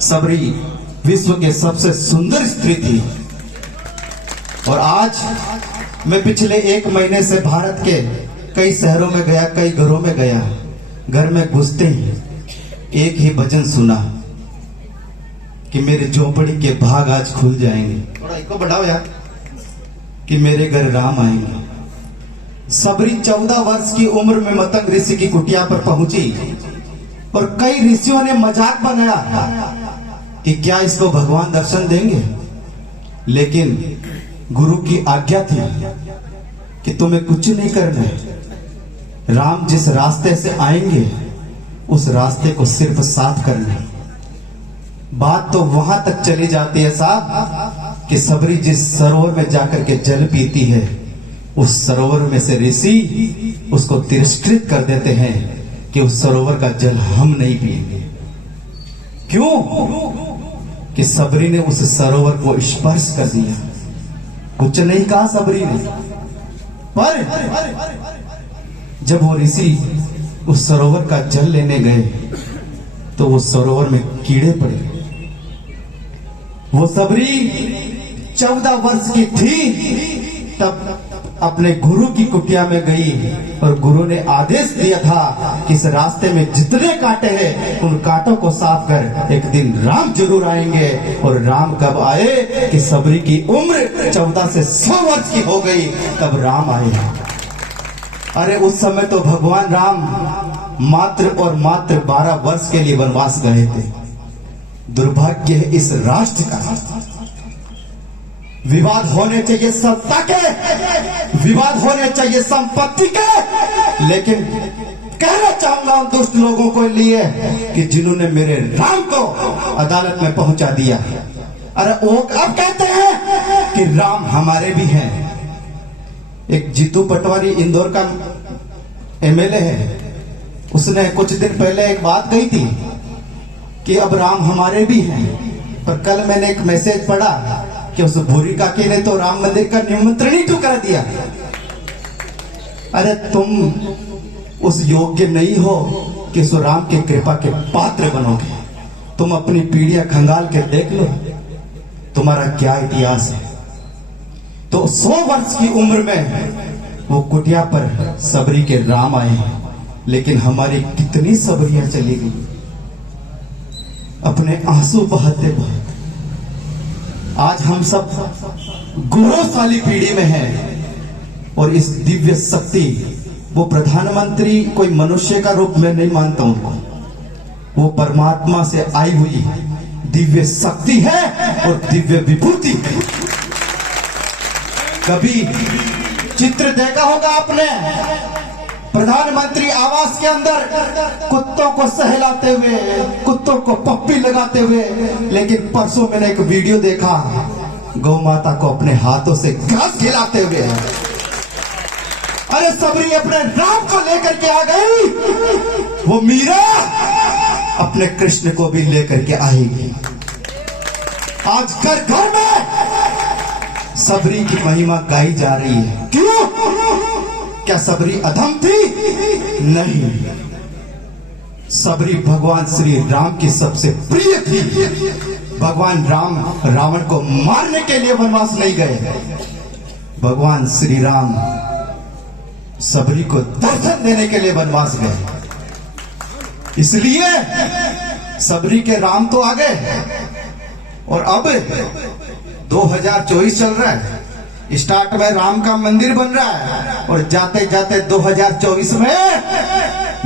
सबरी विश्व के सबसे सुंदर स्त्री थी। और आज मैं पिछले 1 महीने से भारत के कई शहरों में गया, कई घरों में गया। घर में घुसते ही एक ही भजन सुना कि मेरे झोपड़ी के भाग आज खुल जाएंगे। थोड़ा इसको बढ़ाओ यार, कि मेरे घर राम आएंगे। सबरी 14 वर्ष की उम्र में मतंग ऋषि की कुटिया पर पहुंची और कई ऋषियों ने मजाक बनाया कि क्या इसको भगवान दर्शन देंगे, लेकिन गुरु की आज्ञा थी कि तुम्हें कुछ नहीं करना है। राम जिस रास्ते से आएंगे उस रास्ते को सिर्फ साफ करना है। बात तो वहां तक चली जाती है साहब कि सबरी जिस सरोवर में जाकर के जल पीती है, उस सरोवर में से ऋषि उसको तिरस्कृत कर देते हैं कि उस सरोवर का जल हम नहीं पिएंगे। क्यों? कि सबरी ने उस सरोवर को स्पर्श कर दिया। कुछ नहीं कहा सबरी ने, पर जब वो ऋषि उस सरोवर का जल लेने गए तो वो सरोवर में कीड़े पड़े। वो सबरी 14 वर्ष की थी तब अपने गुरु की कुटिया में गई और गुरु ने आदेश दिया था कि इस रास्ते में जितने कांटे हैं उन कांटों को साफ कर, एक दिन राम जरूर आएंगे। और राम कब आए कि सबरी की उम्र 14 से 100 वर्ष की हो गई, तब राम आए। अरे उस समय तो भगवान राम मात्र और मात्र 12 वर्ष के लिए वनवास गए थे। दुर्भाग्य है इस राष्ट्र का। विवाद होने चाहिए सत्ता के, विवाद होने चाहिए संपत्ति के, लेकिन कहना चाहूंगा उन दुष्ट लोगों को लिए कि जिन्होंने मेरे राम को अदालत में पहुंचा दिया। अरे वो अब कहते हैं कि राम हमारे भी हैं। एक जीतू पटवारी इंदौर का एमएलए है, उसने कुछ दिन पहले एक बात कही थी कि अब राम हमारे भी हैं। पर कल मैंने एक मैसेज पढ़ा कि उस भूरी काकी ने तो राम मंदिर का निमंत्रण ही ठुकरा दिया। अरे तुम उस योग्य नहीं हो कि उस राम के कृपा के पात्र बनोगे। तुम अपनी पीढ़ियां खंगाल के देख लो, तुम्हारा क्या इतिहास है। तो 100 वर्ष की उम्र में वो कुटिया पर सबरी के राम आए हैं, लेकिन हमारी कितनी सबरियां चली गई अपने आंसू बहाते बहाते। आज हम सब गौरवशाली पीढ़ी में हैं और इस दिव्य शक्ति, वो प्रधानमंत्री कोई मनुष्य का रूप में नहीं मानता उनको, वो परमात्मा से आई हुई दिव्य शक्ति है और दिव्य विभूति है। कभी चित्र देखा होगा आपने प्रधानमंत्री आवास के अंदर कुत्तों को सहलाते हुए, कुत्तों को पप्पी लगाते हुए, लेकिन परसों मैंने एक वीडियो देखा गौ माता को अपने हाथों से घास खिलाते हुए। अरे सबरी अपने राम को लेकर के आ गई, वो मीरा अपने कृष्ण को भी लेकर के आएगी। आज घर घर में सबरी की महिमा गाई जा रही है। क्यों? क्या सबरी अधम थी? नहीं, सबरी भगवान श्री राम की सबसे प्रिय थी। भगवान राम रावण को मारने के लिए वनवास नहीं गए, भगवान श्री राम सबरी को दर्शन देने के लिए वनवास गए। इसलिए सबरी के राम तो आ गए और अब 2024 चल रहा है। स्टार्ट में राम का मंदिर बन रहा है और जाते जाते 2024 में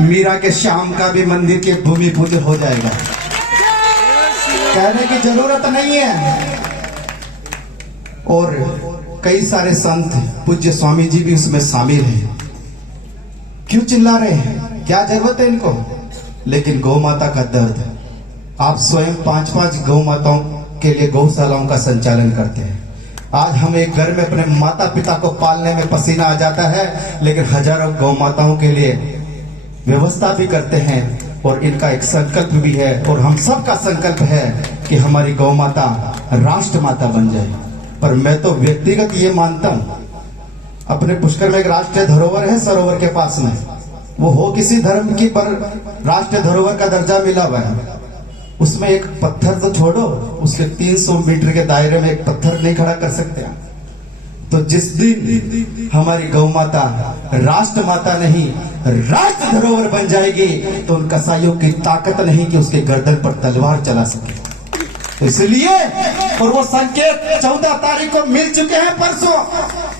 मीरा के श्याम का भी मंदिर के भूमि पूजन हो जाएगा। कहने की जरूरत नहीं है। और कई सारे संत, पूज्य स्वामी जी भी उसमें शामिल हैं। क्यों चिल्ला रहे हैं? क्या जरूरत है इनको? लेकिन गौ माता का दर्द, आप स्वयं 5-5 गौ माताओं के लिए गौशालाओं का संचालन करते हैं। आज हम एक घर में अपने माता पिता को पालने में पसीना आ जाता है, लेकिन हजारों गौ माताओं के लिए व्यवस्था भी करते हैं और इनका एक संकल्प भी है और हम सबका संकल्प है कि हमारी गौ माता राष्ट्र माता बन जाए। पर मैं तो व्यक्तिगत ये मानता हूं, अपने पुष्कर में एक राष्ट्रीय धरोहर है सरोवर के पास में, वो हो किसी धर्म की, पर राष्ट्रीय धरोहर का दर्जा मिला हुआ है। उसमें एक पत्थर तो छोड़ो, उसके 300 मीटर के दायरे में एक पत्थर नहीं खड़ा कर सकते आप। तो जिस दिन हमारी गौ माता राष्ट्र माता नहीं राष्ट्र धरोहर बन जाएगी, तो उन कसाईयों की ताकत नहीं कि उसके गर्दन पर तलवार चला सके। तो इसलिए और वो संकेत 14 तारीख को मिल चुके हैं परसों।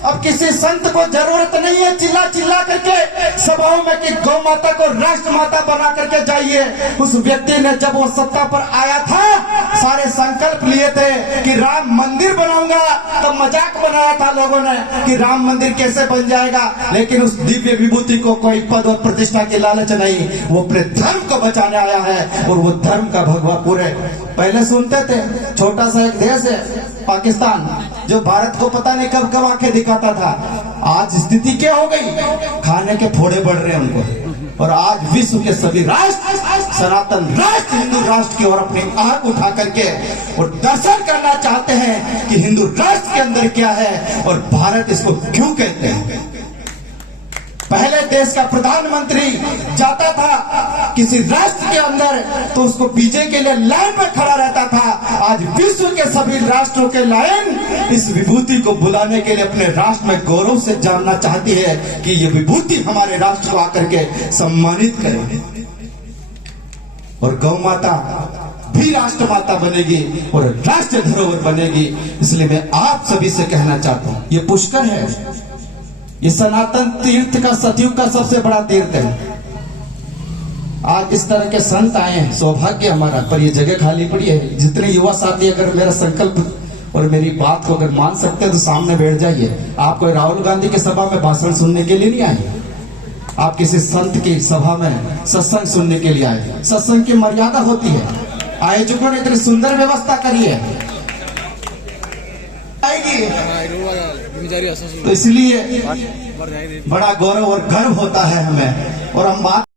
अब किसी संत को जरूरत नहीं है चिल्ला चिल्ला करके सभाओं में कि गौ माता को राष्ट्र माता बना करके जाइए। उस व्यक्ति ने जब वो सत्ता पर आया था, सारे संकल्प लिए थे कि राम मंदिर बनाऊंगा, तब मजाक बनाया था लोगों ने कि राम मंदिर कैसे बन जाएगा। लेकिन उस दिव्य विभूति को कोई पद और प्रतिष्ठा की लालच नहीं, वो अपने धर्म को बचाने आया है और वो धर्म का भगवा पूरे। पहले सुनते थे छोटा सा एक देश है पाकिस्तान, जो भारत को पता नहीं कब कब आंखें दिखाता था। आज स्थिति क्या हो गई, खाने के फोड़े बढ़ रहे हैं उनको। और आज विश्व के सभी राष्ट्र सनातन राष्ट्र हिंदू राष्ट्र की ओर अपनी आंख उठा करके और दर्शन करना चाहते हैं कि हिंदू राष्ट्र के अंदर क्या है और भारत इसको क्यों कहते हैं। पहले देश का प्रधानमंत्री जाता था किसी राष्ट्र के अंदर तो उसको बीजे के लिए लाइन में खड़ा रहता था। आज विश्व के सभी राष्ट्रों के लाइन इस विभूति को बुलाने के लिए अपने राष्ट्र में गौरव से जानना चाहती है कि ये विभूति हमारे राष्ट्र को आकर के सम्मानित करे। और गौ माता भी राष्ट्र माता बनेगी और राष्ट्र धरोहर बनेगी। इसलिए मैं आप सभी से कहना चाहता हूं, ये पुष्कर है, ये सनातन तीर्थ का सतयुग का सबसे बड़ा तीर्थ है। आज इस तरह के संत आए हैं, सौभाग्य हमारा, पर ये जगह खाली पड़ी है। जितने युवा साथी अगर मेरा संकल्प और मेरी बात को अगर मान सकते हैं तो सामने बैठ जाइए। आप कोई राहुल गांधी की सभा में भाषण सुनने के लिए नहीं आए, आप किसी संत की सभा में सत्संग सुनने के लिए आए। सत्संग की मर्यादा होती है, आयोजकों ने इतनी सुंदर व्यवस्था करी है तो इसलिए बड़ा गौरव और गर्व होता है हमें। और हम बात